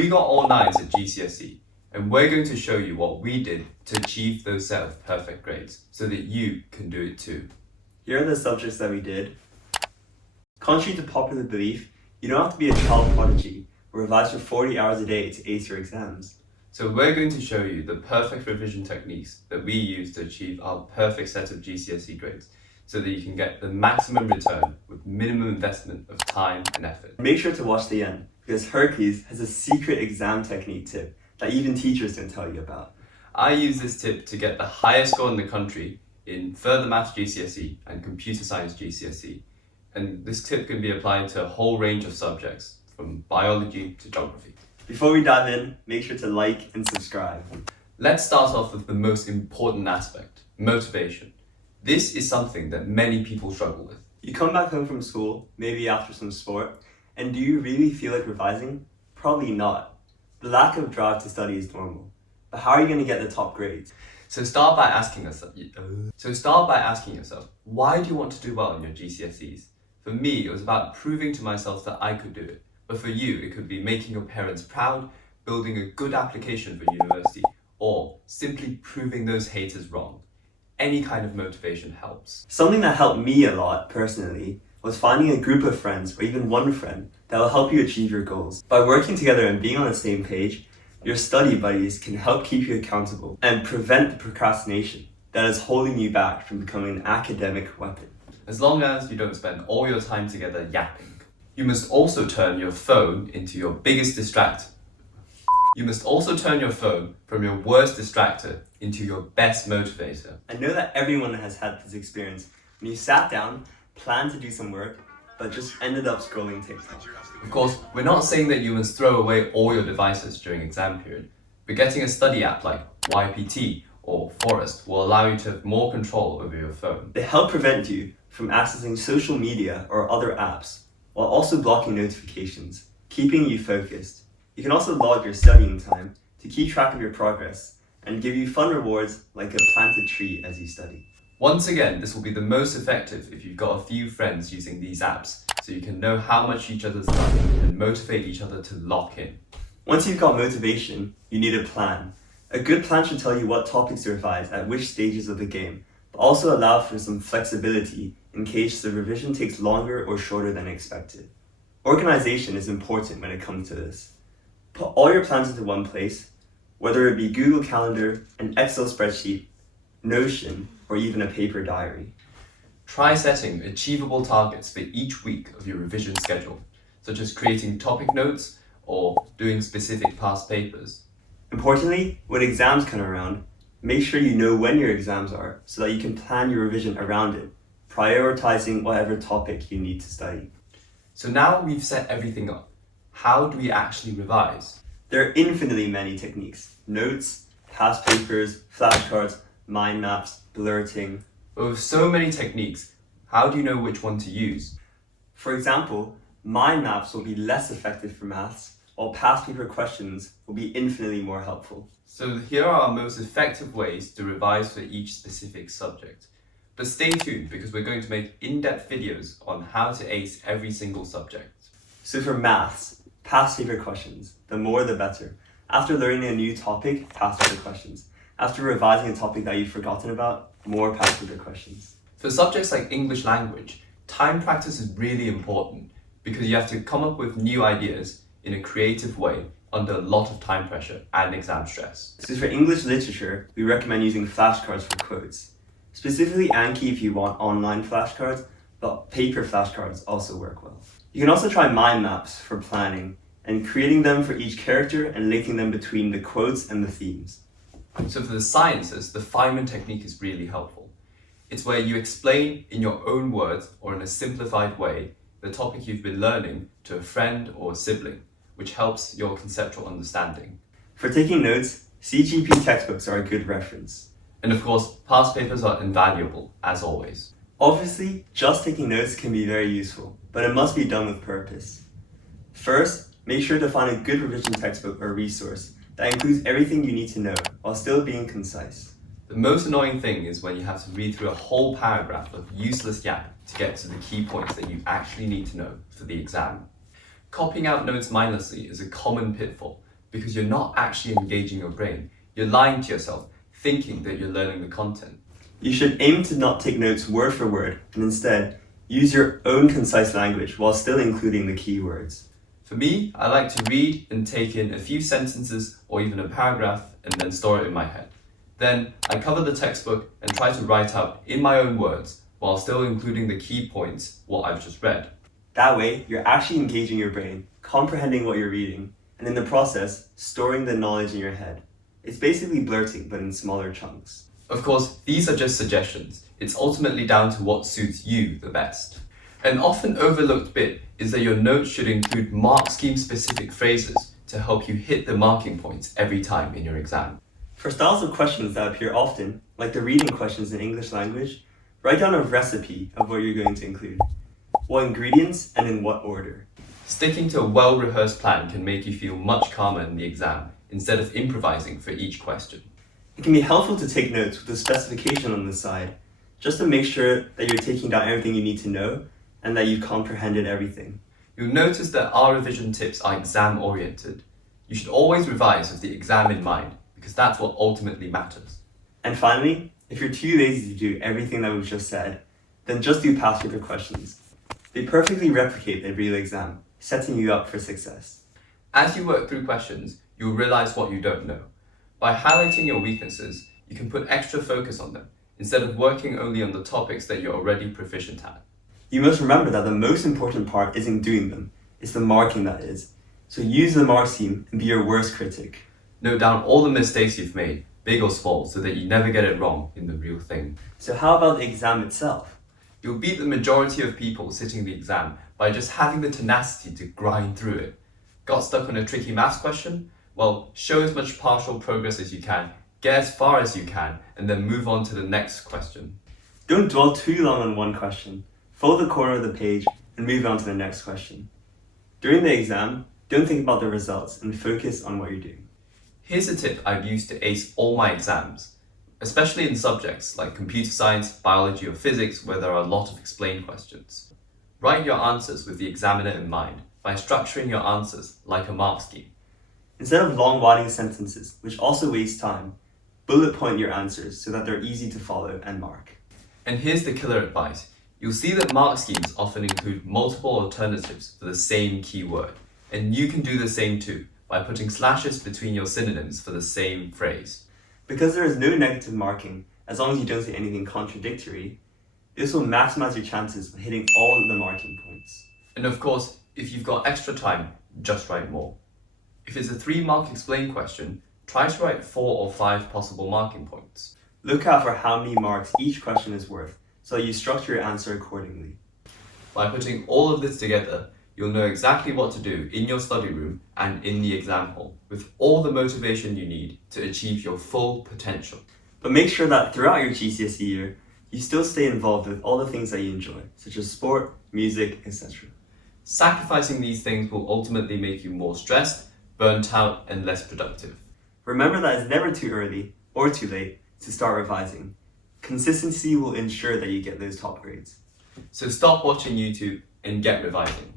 We got all 9s at GCSE, and we're going to show you what we did to achieve those set of perfect grades so that you can do it too. Here are the subjects that we did. Contrary to popular belief, you don't have to be a child prodigy or revise for 40 hours a day to ace your exams. So we're going to show you the perfect revision techniques that we use to achieve our perfect set of GCSE grades so that you can get the maximum return with minimum investment of time and effort. Make sure to watch the end because Hercules has a secret exam technique tip that even teachers don't tell you about. I use this tip to get the highest score in the country in further maths GCSE and computer science GCSE. And this tip can be applied to a whole range of subjects from biology to geography. Before we dive in, make sure to like and subscribe. Let's start off with the most important aspect, motivation. This is something that many people struggle with. You come back home from school, maybe after some sport, and do you really feel like revising? Probably not. The lack of drive to study is normal. But how are you going to get the top grades? So start by asking yourself, why do you want to do well in your GCSEs? For me, it was about proving to myself that I could do it. But for you, it could be making your parents proud, building a good application for university, or simply proving those haters wrong. Any kind of motivation helps. Something that helped me a lot, personally, was finding a group of friends, or even one friend, that will help you achieve your goals. By working together and being on the same page, your study buddies can help keep you accountable and prevent the procrastination that is holding you back from becoming an academic weapon. As long as you don't spend all your time together yapping. You must also turn your phone into your biggest distractor. You must also turn your phone from your worst distractor into your best motivator. I know that everyone has had this experience when you sat down, planned to do some work, but just ended up scrolling TikTok. Of course, we're not saying that you must throw away all your devices during exam period, but getting a study app like YPT or Forest will allow you to have more control over your phone. They help prevent you from accessing social media or other apps, while also blocking notifications, keeping you focused. You can also log your studying time to keep track of your progress and give you fun rewards like a planted tree as you study. Once again, this will be the most effective if you've got a few friends using these apps, so you can know how much each other's done and motivate each other to lock in. Once you've got motivation, you need a plan. A good plan should tell you what topics to revise at which stages of the game, but also allow for some flexibility in case the revision takes longer or shorter than expected. Organization is important when it comes to this. Put all your plans into one place, whether it be Google Calendar, an Excel spreadsheet, Notion, or even a paper diary. Try setting achievable targets for each week of your revision schedule, such as creating topic notes or doing specific past papers. Importantly, when exams come around, make sure you know when your exams are so that you can plan your revision around it, prioritizing whatever topic you need to study. So now we've set everything up. How do we actually revise? There are infinitely many techniques: notes, past papers, flashcards, mind maps, blurting. But with so many techniques, how do you know which one to use? For example, mind maps will be less effective for maths, while past paper questions will be infinitely more helpful. So here are our most effective ways to revise for each specific subject. But stay tuned because we're going to make in-depth videos on how to ace every single subject. So for maths, past paper questions, the more the better. After learning a new topic, past paper questions. After revising a topic that you've forgotten about, more past paper questions. For subjects like English language, time practice is really important because you have to come up with new ideas in a creative way under a lot of time pressure and exam stress. So for English literature, we recommend using flashcards for quotes. Specifically Anki if you want online flashcards, but paper flashcards also work well. You can also try mind maps for planning and creating them for each character and linking them between the quotes and the themes. So for the sciences, the Feynman technique is really helpful. It's where you explain in your own words or in a simplified way the topic you've been learning to a friend or a sibling, which helps your conceptual understanding. For taking notes, CGP textbooks are a good reference. And of course, past papers are invaluable, as always. Obviously, just taking notes can be very useful, but it must be done with purpose. First, make sure to find a good revision textbook or resource that includes everything you need to know while still being concise. The most annoying thing is when you have to read through a whole paragraph of useless yap to get to the key points that you actually need to know for the exam. Copying out notes mindlessly is a common pitfall, because you're not actually engaging your brain. You're lying to yourself, thinking that you're learning the content. You should aim to not take notes word for word and instead use your own concise language while still including the key words. For me, I like to read and take in a few sentences or even a paragraph and then store it in my head. Then I cover the textbook and try to write out in my own words while still including the key points, what I've just read. That way, you're actually engaging your brain, comprehending what you're reading, and in the process, storing the knowledge in your head. It's basically blurting, but in smaller chunks. Of course, these are just suggestions. It's ultimately down to what suits you the best. An often overlooked bit is that your notes should include mark scheme specific phrases to help you hit the marking points every time in your exam. For styles of questions that appear often, like the reading questions in English language, write down a recipe of what you're going to include. What ingredients and in what order. Sticking to a well-rehearsed plan can make you feel much calmer in the exam instead of improvising for each question. It can be helpful to take notes with a specification on the side, just to make sure that you're taking down everything you need to know and that you've comprehended everything. You'll notice that our revision tips are exam-oriented. You should always revise with the exam in mind because that's what ultimately matters. And finally, if you're too lazy to do everything that we've just said, then just do past paper questions. They perfectly replicate the real exam, setting you up for success. As you work through questions, you'll realize what you don't know. By highlighting your weaknesses, you can put extra focus on them instead of working only on the topics that you're already proficient at. You must remember that the most important part isn't doing them, it's the marking that is. So use the mark scheme and be your worst critic. Note down all the mistakes you've made, big or small, so that you never get it wrong in the real thing. So how about the exam itself? You'll beat the majority of people sitting the exam by just having the tenacity to grind through it. Got stuck on a tricky maths question? Well, show as much partial progress as you can, get as far as you can, and then move on to the next question. Don't dwell too long on one question. Follow the corner of the page and move on to the next question. During the exam, don't think about the results and focus on what you're doing. Here's a tip I've used to ace all my exams, especially in subjects like computer science, biology, or physics where there are a lot of explain questions. Write your answers with the examiner in mind by structuring your answers like a mark scheme. Instead of long winding sentences, which also waste time, bullet point your answers so that they're easy to follow and mark. And here's the killer advice. You'll see that mark schemes often include multiple alternatives for the same keyword, and you can do the same too by putting slashes between your synonyms for the same phrase. Because there is no negative marking, as long as you don't say anything contradictory, this will maximize your chances of hitting all of the marking points. And of course, if you've got extra time, just write more. If it's a 3-mark explain question, try to write 4 or 5 possible marking points. Look out for how many marks each question is worth, so you structure your answer accordingly. By putting all of this together, you'll know exactly what to do in your study room and in the exam hall, with all the motivation you need to achieve your full potential. But make sure that throughout your GCSE year, you still stay involved with all the things that you enjoy, such as sport, music, etc. Sacrificing these things will ultimately make you more stressed, burnt out, and less productive. Remember that it's never too early or too late to start revising. Consistency will ensure that you get those top grades. So stop watching YouTube and get revising.